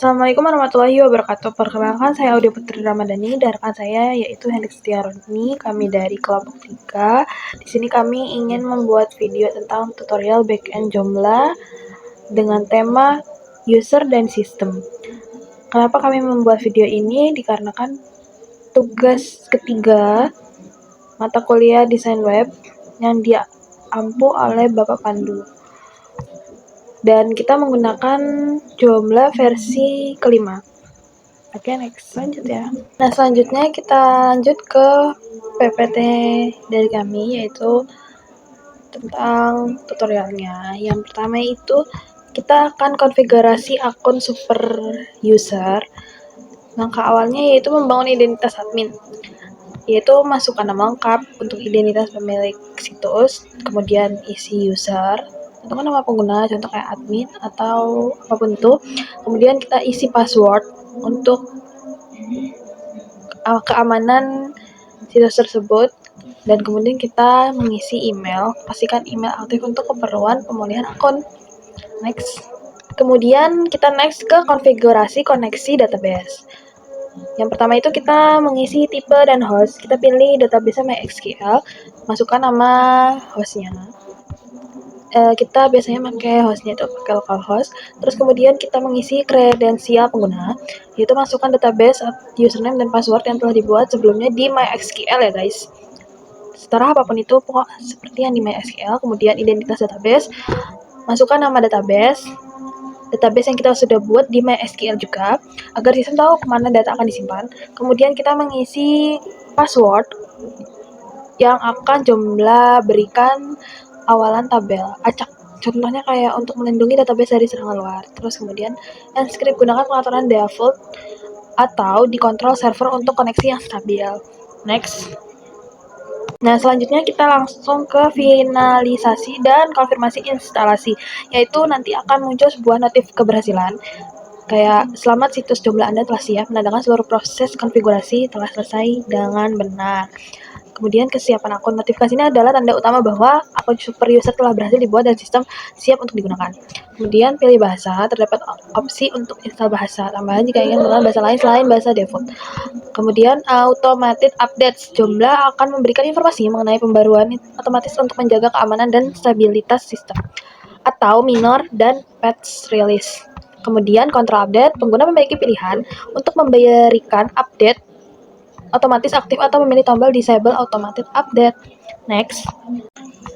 Assalamualaikum warahmatullahi wabarakatuh. Perkenalkan, saya Audia Putri Ramadhani dan rekan saya yaitu Hendrik Setiaroni. Kami dari kelompok 3. Di sini kami ingin membuat video tentang tutorial backend Joomla dengan tema user dan sistem. Kenapa kami membuat video ini? Dikarenakan tugas ketiga mata kuliah desain web yang diampu oleh Bapak Pandu. Dan kita menggunakan Joomla versi kelima. Oke, next. Lanjut ya. Nah, selanjutnya kita lanjut ke PPT dari kami, yaitu tentang tutorialnya. Yang pertama itu kita akan konfigurasi akun super user. Langkah awalnya yaitu membangun identitas admin, yaitu masukkan nama lengkap untuk identitas pemilik situs, kemudian isi user, tentukan nama pengguna, contoh kayak admin atau apapun itu. Kemudian kita isi password untuk keamanan situs tersebut, dan kemudian kita mengisi email, pastikan email aktif untuk keperluan pemulihan akun. Next. Kemudian kita next ke konfigurasi koneksi database. Yang pertama itu kita mengisi tipe dan host. Kita pilih database MySQL, masukkan nama hostnya. Kita biasanya pakai hostnya itu pakai localhost. Terus kemudian kita mengisi kredensial pengguna, yaitu masukkan database, username dan password yang telah dibuat sebelumnya di MySQL ya guys. Setelah apapun itu, pokok seperti yang di MySQL. Kemudian identitas database, masukkan nama database yang kita sudah buat di MySQL juga, agar sistem tahu kemana data akan disimpan. Kemudian kita mengisi password yang akan Joomla berikan awalan tabel acak. Contohnya kayak untuk melindungi database dari serangan luar. Terus kemudian enscript, gunakan pengaturan default atau dikontrol server untuk koneksi yang stabil. Next. Nah, selanjutnya kita langsung ke finalisasi dan konfirmasi instalasi, yaitu nanti akan muncul sebuah notif keberhasilan kayak selamat, situs Joomla Anda telah siap, menandakan seluruh proses konfigurasi telah selesai dengan benar. Kemudian kesiapan akun. Notifikasi ini adalah tanda utama bahwa akun super user telah berhasil dibuat dan sistem siap untuk digunakan. Kemudian pilih bahasa, terdapat opsi untuk install bahasa tambahan jika ingin menggunakan bahasa lain selain bahasa default. Kemudian automated updates. Joomla akan memberikan informasi mengenai pembaruan otomatis untuk menjaga keamanan dan stabilitas sistem, atau minor dan patch release. Kemudian control update, pengguna memiliki pilihan untuk memberikan update otomatis aktif atau memilih tombol disable automated update. Next.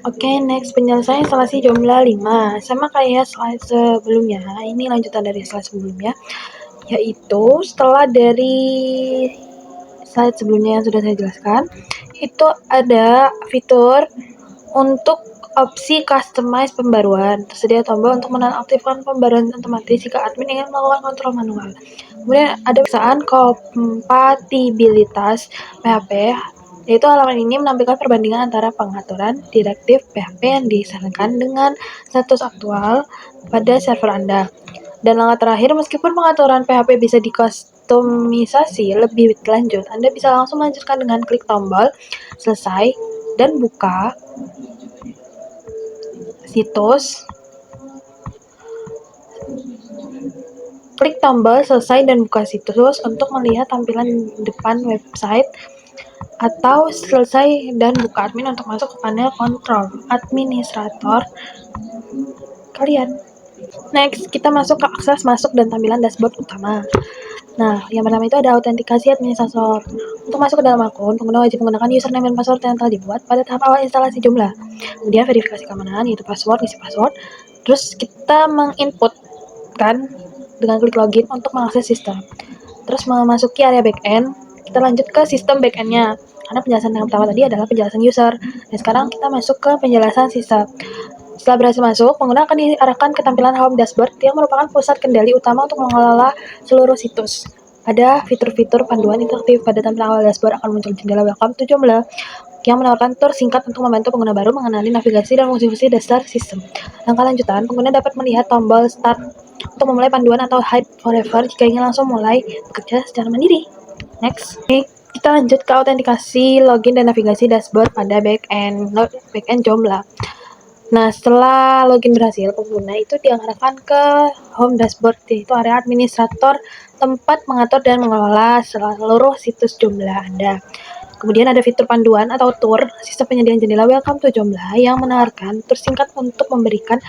Oke, next, penyelesaian instalasi Joomla 5. Sama kayak slide sebelumnya, ini lanjutan dari slide sebelumnya, yaitu setelah dari slide sebelumnya yang sudah saya jelaskan, itu ada fitur untuk opsi customize pembaruan. Tersedia tombol untuk menonaktifkan pembaruan otomatis jika admin ingin melakukan kontrol manual. Kemudian ada pemeriksaan kompatibilitas PHP, yaitu halaman ini menampilkan perbandingan antara pengaturan direktif PHP yang disarankan dengan status aktual pada server Anda. Dan langkah terakhir, meskipun pengaturan PHP bisa dikustomisasi lebih lanjut, Anda bisa langsung melanjutkan dengan klik tombol selesai dan buka situs. Klik tombol selesai dan buka situs untuk melihat tampilan depan website, atau selesai dan buka admin untuk masuk ke panel kontrol administrator kalian. Next, kita masuk ke akses masuk dan tampilan dashboard utama. Nah, yang pertama itu ada autentikasi administrator. Untuk masuk ke dalam akun, pengguna wajib menggunakan username dan password yang telah dibuat pada tahap awal instalasi Joomla. Kemudian verifikasi keamanan, yaitu password, isi password. Terus kita menginputkan dengan klik login untuk mengakses sistem. Terus memasuki area backend, kita lanjut ke sistem backend-nya. Karena penjelasan yang pertama tadi adalah penjelasan user. Dan sekarang kita masuk ke penjelasan sistem. Setelah berhasil masuk, pengguna akan diarahkan ke tampilan home dashboard yang merupakan pusat kendali utama untuk mengelola seluruh situs. Ada fitur-fitur panduan interaktif. Pada tampilan awal dashboard akan muncul jendela Welcome to Joomla yang menawarkan tur singkat untuk membantu pengguna baru mengenali navigasi dan fungsi-fungsi dasar sistem. Langkah lanjutan, pengguna dapat melihat tombol Start untuk memulai panduan atau Hide Forever jika ingin langsung mulai bekerja secara mandiri. Next. Kita lanjut ke autentikasi, login, dan navigasi dashboard pada backend Joomla. Nah, setelah login berhasil, pengguna itu diarahkan ke home dashboard, yaitu area administrator tempat mengatur dan mengelola seluruh situs Joomla Anda. Kemudian ada fitur panduan atau tour, sistem penyediaan jendela Welcome to Joomla yang menawarkan tur singkat untuk memberikan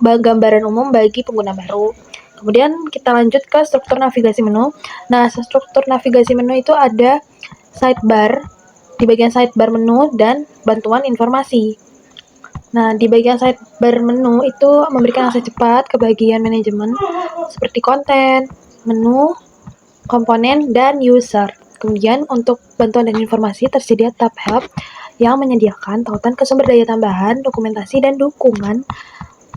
gambaran umum bagi pengguna baru. Kemudian kita lanjut ke struktur navigasi menu. Nah, struktur navigasi menu itu ada sidebar, di bagian sidebar menu dan bantuan informasi. Nah, di bagian sidebar menu itu memberikan akses cepat ke bagian manajemen seperti konten, menu, komponen, dan user. Kemudian untuk bantuan dan informasi tersedia tab help yang menyediakan tautan ke sumber daya tambahan, dokumentasi, dan dukungan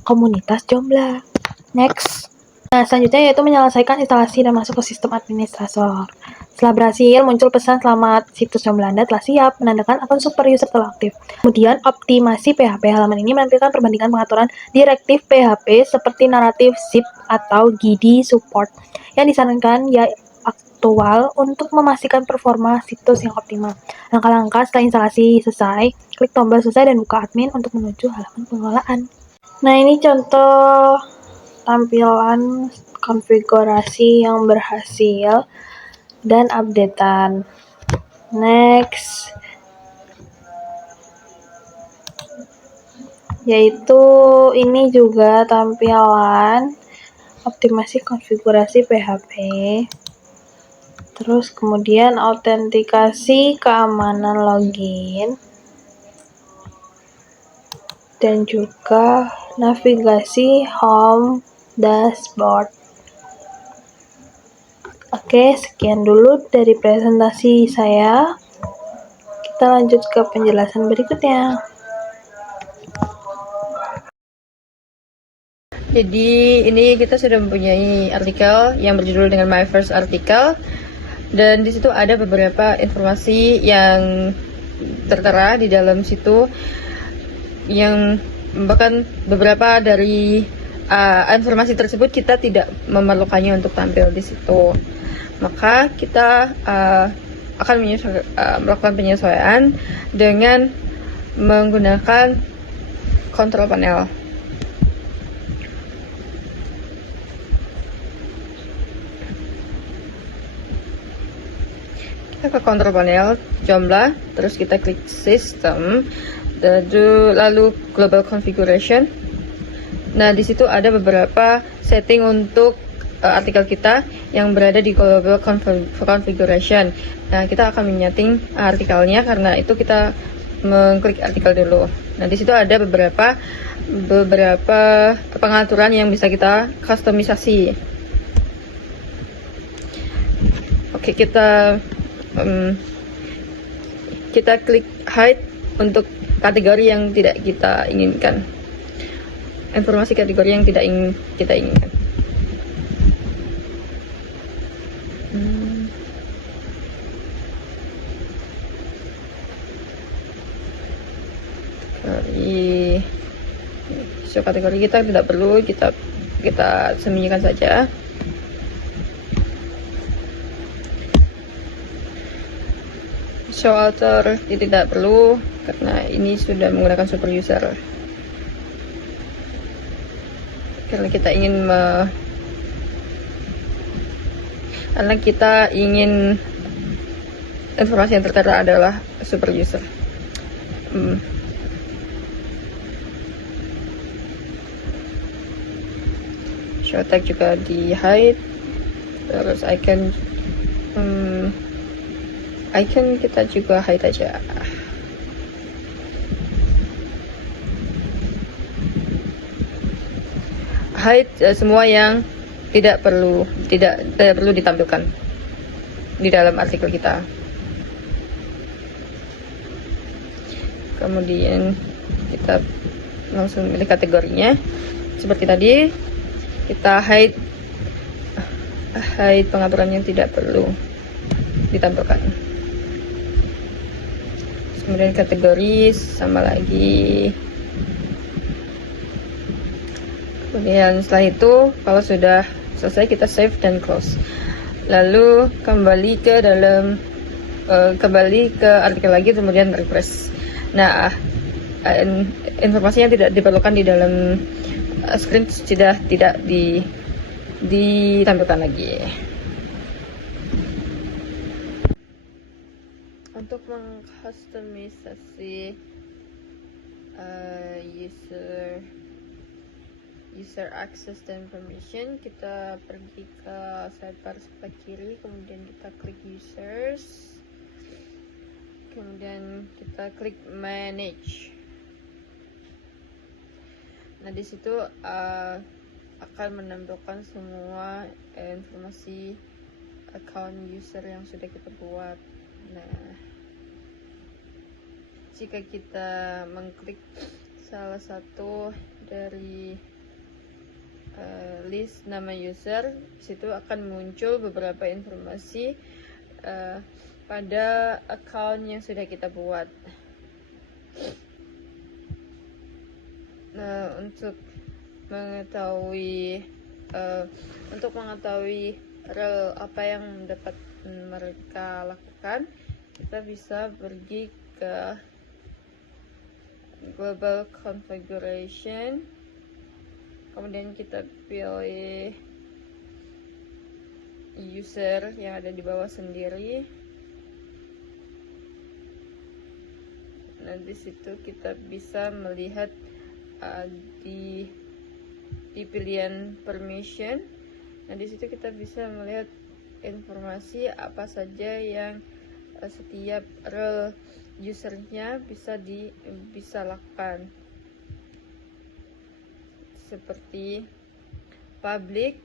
komunitas Joomla. Next. Nah, selanjutnya yaitu menyelesaikan instalasi dan masuk ke sistem administrator. Setelah berhasil, muncul pesan selamat situs Joomla Anda telah siap, menandakan akun super user telah aktif. Kemudian, optimasi PHP. Halaman ini menampilkan perbandingan pengaturan direktif PHP seperti naratif zip atau GD support yang disarankan ya aktual untuk memastikan performa situs yang optimal. Langkah-langkah setelah instalasi selesai, klik tombol selesai dan buka admin untuk menuju halaman pengelolaan. Nah, ini contoh tampilan konfigurasi yang berhasil dan updatean. Next, yaitu ini juga tampilan optimasi konfigurasi PHP. Terus kemudian autentikasi keamanan login dan juga navigasi home dashboard. Oke, sekian dulu dari presentasi saya. Kita lanjut ke penjelasan berikutnya. Jadi ini kita sudah mempunyai artikel yang berjudul dengan My First Article, dan di situ ada beberapa informasi yang tertera di dalam situ, yang bahkan beberapa dari informasi tersebut kita tidak memerlukannya untuk tampil di situ. Maka kita akan melakukan penyesuaian dengan menggunakan control panel. Kita ke control panel Joomla, terus kita klik system, lalu global configuration. Nah, di situ ada beberapa setting untuk artikel kita yang berada di global configuration. Nah, kita akan menyeting artikelnya, karena itu kita mengklik artikel dulu. Nah, di situ ada beberapa pengaturan yang bisa kita customisasi. Oke, kita klik hide untuk kategori yang tidak kita inginkan, informasi kategori yang tidak kita inginkan. So kategori kita tidak perlu, kita sembunyikan saja. Show author tidak perlu, karena ini sudah menggunakan super user. Karena kita ingin informasi yang tertera adalah super user. Show tag juga di hide, terus icon kita juga hide aja. Hide semua yang tidak perlu ditampilkan di dalam artikel kita. Kemudian kita langsung pilih kategorinya seperti tadi. Kita hide pengaturan yang tidak perlu ditampilkan. Kemudian kategori sama lagi. Kemudian setelah itu, kalau sudah selesai, kita save dan close. Lalu kembali ke artikel lagi, kemudian refresh. Nah, informasi yang tidak diperlukan di dalam screen sudah tidak ditampilkan lagi. Untuk mengkustomisasi user access dan permission, kita pergi ke sidebar sebelah kiri, kemudian kita klik users, kemudian kita klik manage. Nah, di situ akan menampilkan semua informasi account user yang sudah kita buat. Nah, jika kita mengklik salah satu dari list nama user, situ akan muncul beberapa informasi pada account yang sudah kita buat. Nah, untuk mengetahui rel apa yang dapat mereka lakukan, kita bisa pergi ke global configuration, kemudian kita pilih user yang ada di bawah sendiri. Nah, di situ kita bisa melihat di pilihan permission. Nah, di situ kita bisa melihat informasi apa saja yang setiap role usernya bisa lakukan, seperti public.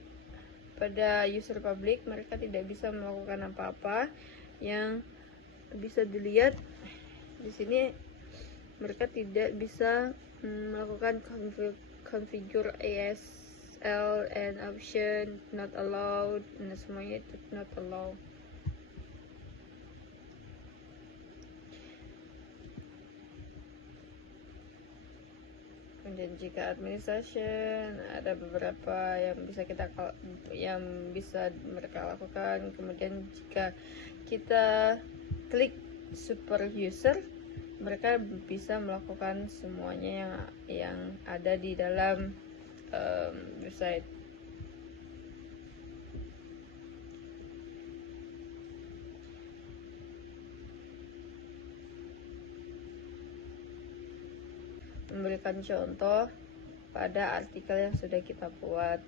Pada user public, mereka tidak bisa melakukan apa-apa. Yang bisa dilihat di sini, mereka tidak bisa melakukan configure ASL and option not allowed. Nah, semuanya itu not allowed. Dan jika administration, ada beberapa yang bisa mereka lakukan. Kemudian jika kita klik super user, mereka bisa melakukan semuanya yang ada di dalam website. Memberikan contoh pada artikel yang sudah kita buat.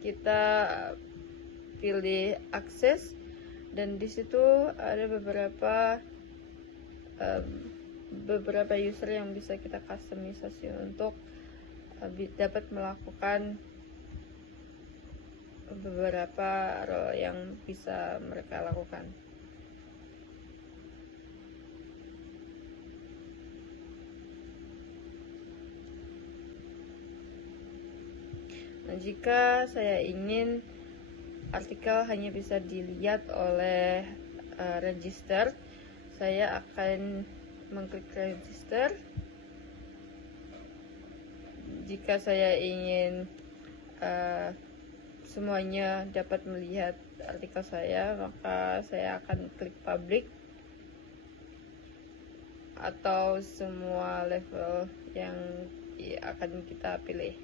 Kita pilih akses, dan di situ ada beberapa user yang bisa kita customisasi untuk dapat melakukan beberapa role yang bisa mereka lakukan. Nah, jika saya ingin artikel hanya bisa dilihat oleh register, saya akan mengklik register. Jika saya ingin semuanya dapat melihat artikel saya, maka saya akan klik public, atau semua level yang akan kita pilih.